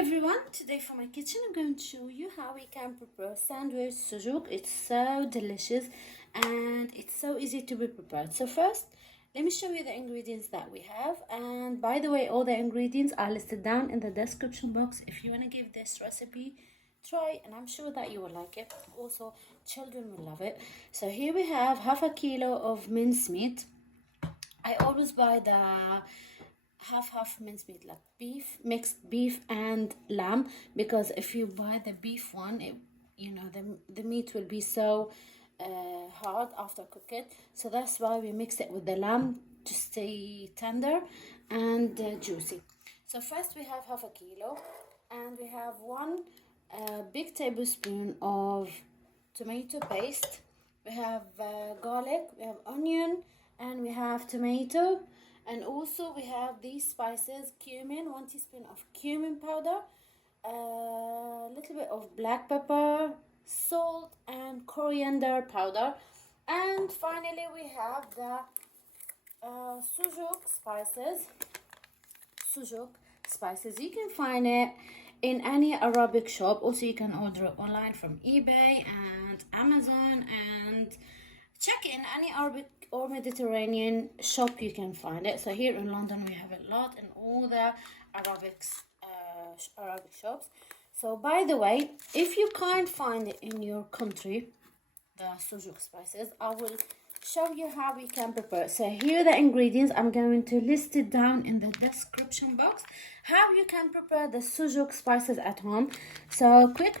everyone, today for my kitchen I'm going to show you how we can prepare sandwich sujuk. It's so delicious and it's so easy to be prepared. So first, let me show you the ingredients that we have. And by the way, all the ingredients are listed down in the description box if you want to give this recipe try, and I'm sure that you will like it. Also, children will love it. So here we have half a kilo of mincemeat. I always buy the half mincemeat, like mixed beef and lamb, because if you buy the beef one, the meat will be so hard after cook it. So that's why we mix it with the lamb to stay tender and juicy. So first we have half a kilo, and we have one big tablespoon of tomato paste. We have garlic, we have onion, and we have tomato. And also we have these spices: cumin, 1 teaspoon of cumin powder, a little bit of black pepper, salt, and coriander powder. And finally we have the sujuk spices. You can find it in any Arabic shop. Also, you can order it online from eBay and Amazon, and check in any Arabic or Mediterranean shop, you can find it. So here in London we have a lot in all the Arabic shops. So by the way, if you can't find it in your country, the sujuk spices, I will show you how we can prepare. So here are the ingredients. I'm going to list it down in the description box how you can prepare the sujuk spices at home. So quick,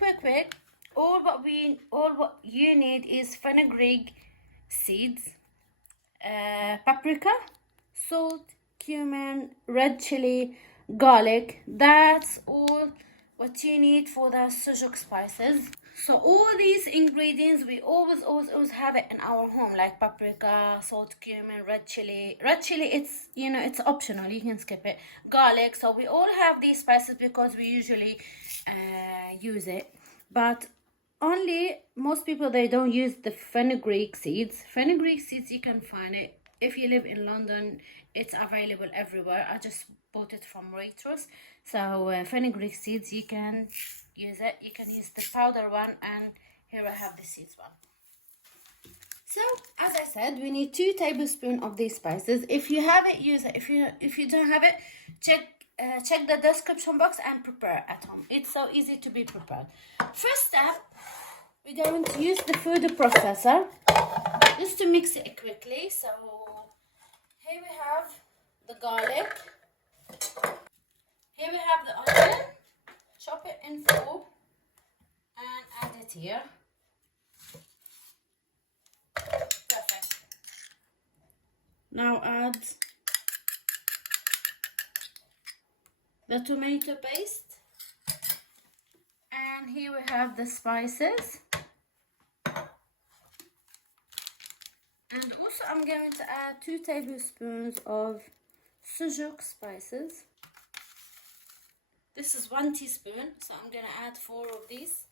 all what you need is fenugreek seeds, paprika, salt, cumin, red chilli, garlic. That's all what you need for the sujuk spices. So all these ingredients we always have it in our home, like paprika, salt, cumin, red chilli. It's optional, you can skip it. Garlic. So we all have these spices because we usually use it, but only most people, they don't use the fenugreek seeds. Fenugreek seeds, you can find it if you live in London. It's available everywhere. I just bought it from Waitrose. So fenugreek seeds, you can use it. You can use the powder one, and here I have the seeds one. So as I said, we need 2 tablespoons of these spices. If you have it, use it. If you don't have it, check the description box and prepare at home. It's so easy to be prepared. First step, we're going to use the food processor just to mix it quickly. So here we have the garlic, here we have the onion. Chop it in 4 and add it here. Perfect. Now add the tomato paste, and here we have the spices. And also I'm going to add 2 tablespoons of sujuk spices. This is 1 teaspoon, so I'm going to add 4 of these.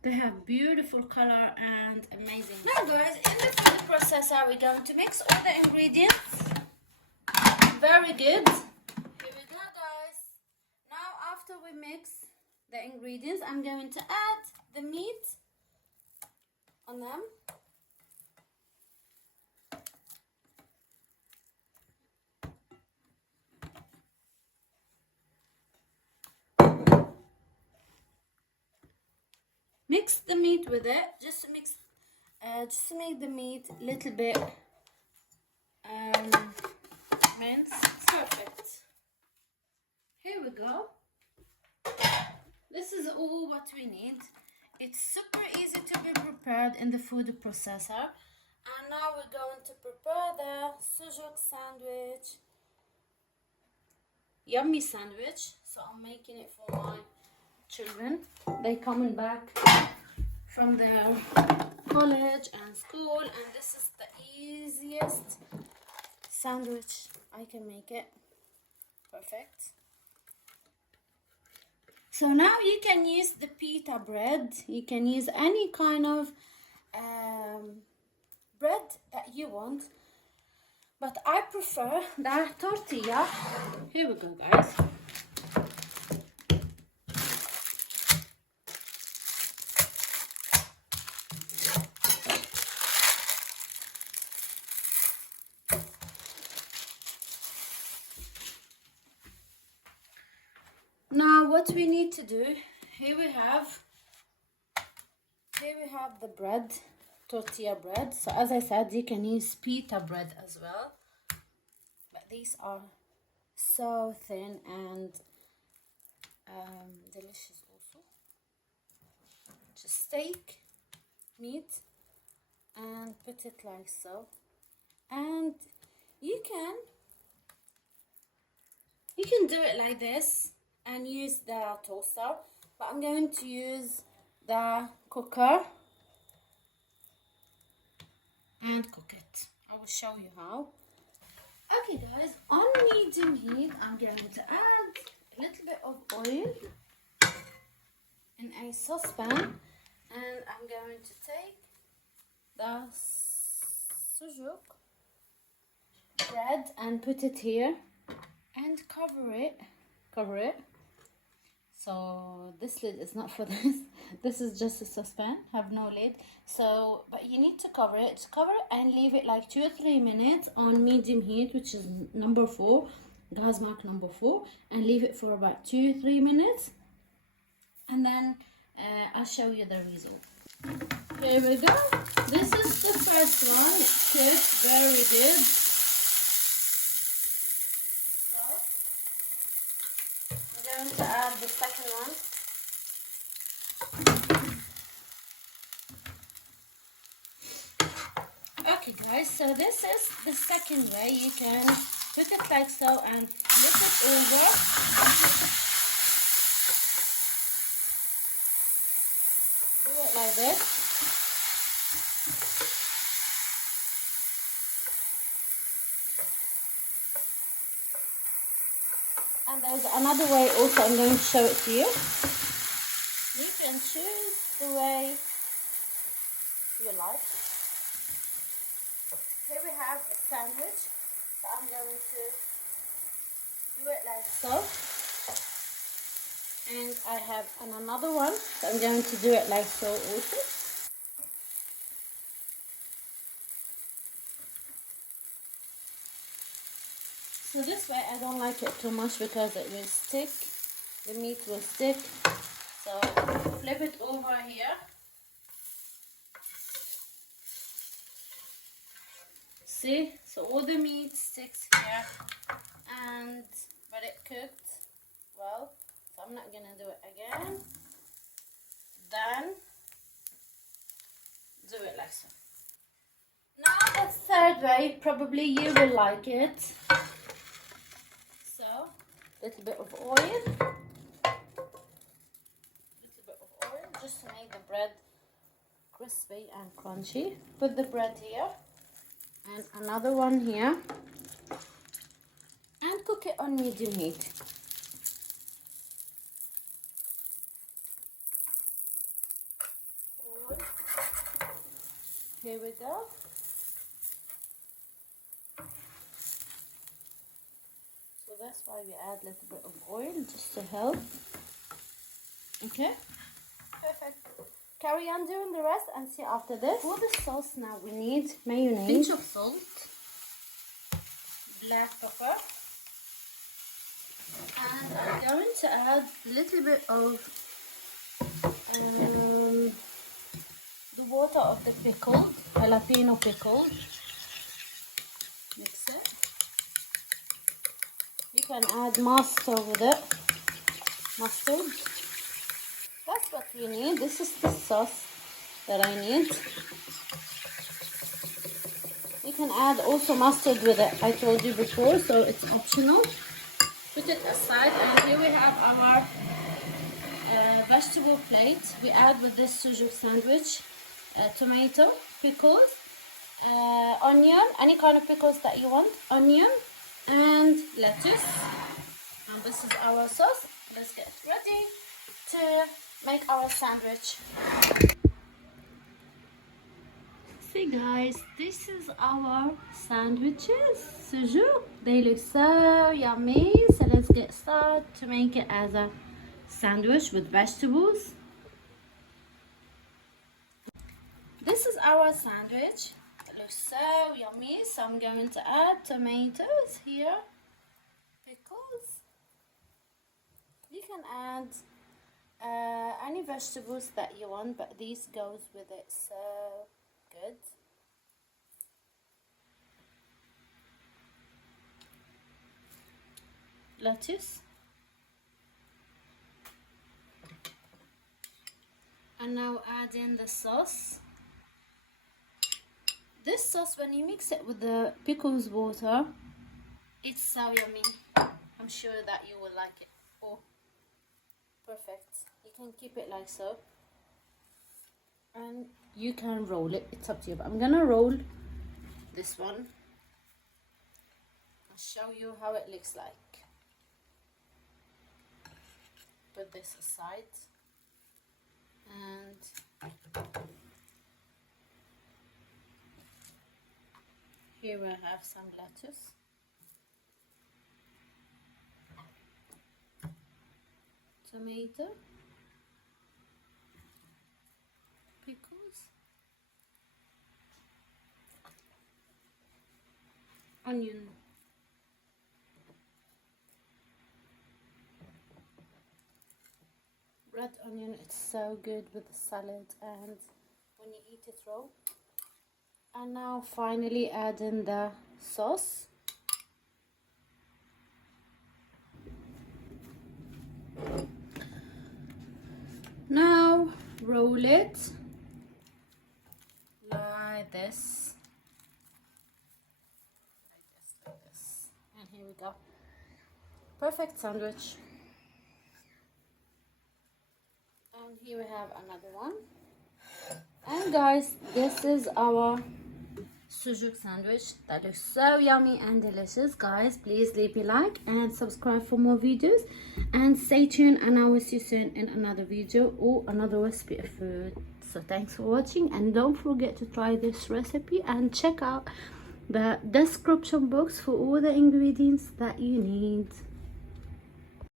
They have beautiful color and amazing. Now guys, in the food processor we're going to mix all the ingredients. Very good. Here we go guys. Now after we mix the ingredients, I'm going to add the meat on them. Mix the meat with it, just to make the meat a little bit minced. It's perfect. Here we go. This is all what we need. It's super easy to be prepared in the food processor. And now we're going to prepare the sujuk sandwich. Yummy sandwich. So I'm making it for my children. They coming back from their college and school, and this is the easiest sandwich I can make it. Perfect. So now you can use the pita bread. You can use any kind of bread that you want, but I prefer the tortilla. Here we go, guys. Now what we need to do, here we have the bread, tortilla bread. So as I said, you can use pita bread as well, but these are so thin and delicious also. Just take meat and put it like so, and you can do it like this and use the toaster, but I'm going to use the cooker and cook it. I will show you how. Okay guys, on medium heat I'm going to add a little bit of oil in a saucepan, and I'm going to take the sujuk bread and put it here and cover it. So this lid is not for this. This is just a saucepan, have no lid. So, but you need to cover it. And leave it like 2 or 3 minutes on medium heat, which is number 4, gas mark number 4, and leave it for about 2 or 3 minutes. And then I'll show you the result. Here we go. This is the first one. It's cooked very good. I'm going to add the second one. Okay guys, so this is the second way. You can put it like so and flip it over. Do it like this. And there's another way also, I'm going to show it to you. You can choose the way you like. Here we have a sandwich, so I'm going to do it like so. And I have another one, so I'm going to do it like so also. So this way I don't like it too much because it will stick, the meat will stick. So flip it over here. See, so all the meat sticks here, but it cooked well, so I'm not gonna do it again. Then do it like so. Now the third way, probably you will like it. So, little bit of oil, just to make the bread crispy and crunchy. Put the bread here. And another one here, and cook it on medium heat. Here we go. So that's why we add a little bit of oil just to help. Okay, perfect. Carry on doing the rest and see after this. For the sauce now we need mayonnaise, pinch of salt, black pepper, and I'm going to add a little bit of the water of the pickle, jalapeno pickle. Mix it. You can add mustard with it. Mustard. That's what we need. This is the sauce that I need. You can add also mustard with it, I told you before, so it's optional. Put it aside, and here we have our vegetable plate. We add with this sujuk sandwich, tomato, pickles, onion, any kind of pickles that you want, onion, and lettuce. And this is our sauce. Let's get ready to make our sandwich. see guys, this is our sandwiches, Sujuk. They look so yummy. So let's get started to make it as a sandwich with vegetables. This is our sandwich. It looks so yummy. So I'm going to add tomatoes here, pickles. You can add any vegetables that you want, but these goes with it so good. Lettuce. And now add in the sauce. This sauce, when you mix it with the pickles water, it's so yummy. I'm sure that you will like it. Oh, perfect. You can keep it like so. And you can roll it. It's up to you. But I'm gonna roll this one. I'll show you how it looks like. Put this aside. And here I have some lettuce. Tomato. Pickles. Onion. Red onion, it's so good with the salad and when you eat it raw. And now finally add in the sauce. Now roll it like this. Like this. And here we go. Perfect sandwich. And here we have another one. And guys, this is our Sujuk sandwich that looks so yummy and delicious. Guys, please leave a like and subscribe for more videos, and stay tuned, and I will see you soon in another video or another recipe of food. So thanks for watching, and don't forget to try this recipe and check out the description box for all the ingredients that you need.